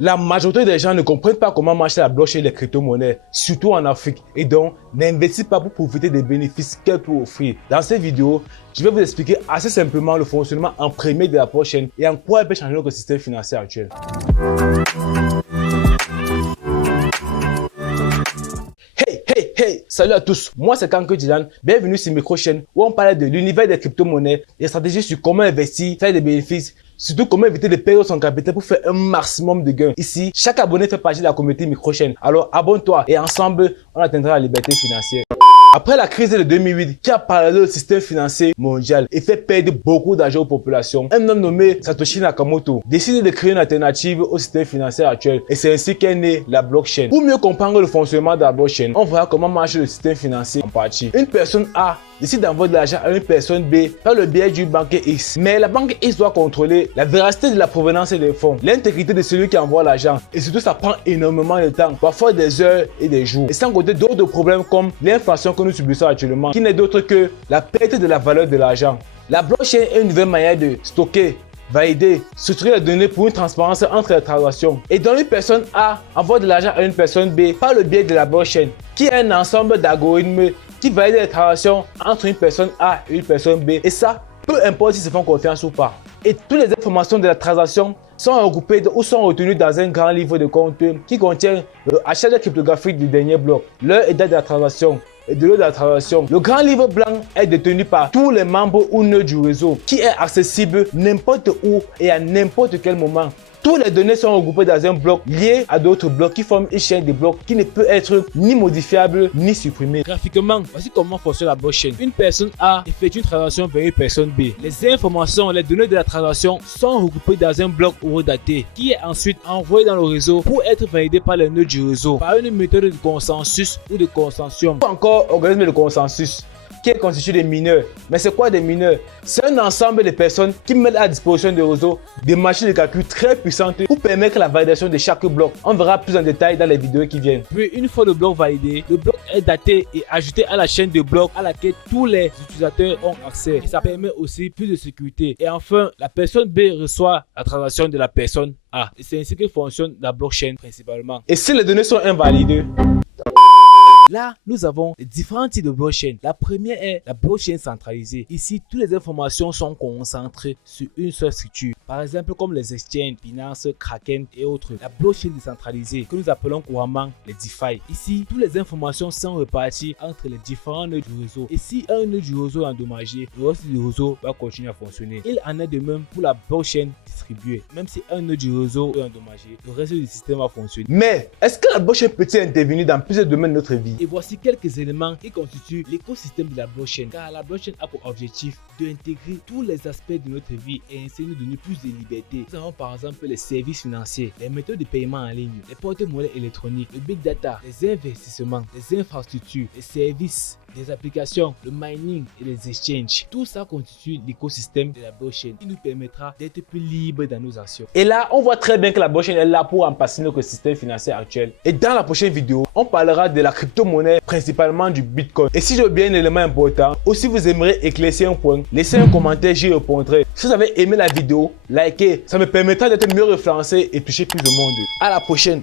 La majorité des gens ne comprennent pas comment marche la blockchain et les crypto-monnaies, surtout en Afrique, et donc n'investissent pas pour profiter des bénéfices qu'elle peut offrir. Dans cette vidéo, je vais vous expliquer assez simplement le fonctionnement en premier de la blockchain et en quoi elle peut changer notre système financier actuel. Hey, salut à tous, moi c'est Kanko Dylan, bienvenue sur Microchain où on parle de l'univers des crypto-monnaies, des stratégies sur comment investir, faire des bénéfices, surtout comment éviter de perdre son capital pour faire un maximum de gains. Ici, chaque abonné fait partie de la communauté Microchain, alors abonne-toi et ensemble, on atteindra la liberté financière. Après la crise de 2008 qui a paralysé le système financier mondial et fait perdre beaucoup d'argent aux populations, un homme nommé Satoshi Nakamoto décide de créer une alternative au système financier actuel et c'est ainsi qu'est née la blockchain. Pour mieux comprendre le fonctionnement de la blockchain, on verra comment marche le système financier en partie. Une personne A décide d'envoyer de l'argent à une personne B par le biais du banquier X. Mais la banque X doit contrôler la véracité de la provenance des fonds, l'intégrité de celui qui envoie l'argent et surtout ça prend énormément de temps, parfois des heures et des jours. Et sans compter d'autres problèmes comme l'inflation que nous subissons actuellement qui n'est d'autre que la perte de la valeur de l'argent. La blockchain est une nouvelle manière de stocker, valider, structurer les données pour une transparence entre les transactions. Et donc une personne A envoie de l'argent à une personne B par le biais de la blockchain qui est un ensemble d'algorithmes qui valide les transactions entre une personne A et une personne B. Et ça, peu importe s'ils se font confiance ou pas. Et toutes les informations de la transaction sont regroupées ou sont retenues dans un grand livre de compte qui contient l'achat cryptographique du dernier bloc, l'heure et date de la transaction et de l'heure de la transaction. Le grand livre blanc est détenu par tous les membres ou nœuds du réseau qui est accessible n'importe où et à n'importe quel moment. Toutes les données sont regroupées dans un bloc lié à d'autres blocs qui forment une chaîne de blocs qui ne peut être ni modifiable ni supprimée. Graphiquement, voici comment fonctionne la blockchain. Une personne A effectue une transaction vers une personne B. Les informations, les données de la transaction sont regroupées dans un bloc horodaté qui est ensuite envoyé dans le réseau pour être validé par les nœuds du réseau par une méthode de consensus ou de consortium ou encore organisme de consensus qui est constitué de mineurs. Mais c'est quoi des mineurs? C'est un ensemble de personnes qui mettent à disposition du réseau des machines de calcul très puissantes pour permettre la validation de chaque bloc. On verra plus en détail dans les vidéos qui viennent. Puis une fois le bloc validé, le bloc est daté et ajouté à la chaîne de blocs à laquelle tous les utilisateurs ont accès. Et ça permet aussi plus de sécurité. Et enfin, la personne B reçoit la transaction de la personne A. Et c'est ainsi que fonctionne la blockchain principalement. Et si les données sont invalidées? Là, nous avons différents types de blockchain. La première est la blockchain centralisée. Ici, toutes les informations sont concentrées sur une seule structure. Par exemple, comme les exchanges, Binance, Kraken et autres. La blockchain décentralisée, que nous appelons couramment les DeFi. Ici, toutes les informations sont réparties entre les différents nœuds du réseau. Et si un nœud du réseau est endommagé, le reste du réseau va continuer à fonctionner. Il en est de même pour la blockchain distribuée. Même si un nœud du réseau est endommagé, le reste du système va fonctionner. Mais, est-ce que la blockchain peut-elle intervenir dans plusieurs domaines de notre vie? Et voici quelques éléments qui constituent l'écosystème de la blockchain. Car la blockchain a pour objectif d'intégrer tous les aspects de notre vie et ainsi nous donner plus de liberté. Nous avons par exemple les services financiers, les méthodes de paiement en ligne, les porte-monnaies électroniques, le big data, les investissements, les infrastructures, les services, les applications, le mining et les exchanges. Tout ça constitue l'écosystème de la blockchain qui nous permettra d'être plus libres dans nos actions. Et là, on voit très bien que la blockchain est là pour remplacer notre système financier actuel. Et dans la prochaine vidéo, on parlera de la crypto-monnaie, principalement du Bitcoin. Et si j'ai oublié un élément important, ou si vous aimeriez éclaircir un point, laissez un commentaire, j'y répondrai. Si vous avez aimé la vidéo, likez, ça me permettra d'être mieux référencé et toucher plus de monde. À la prochaine.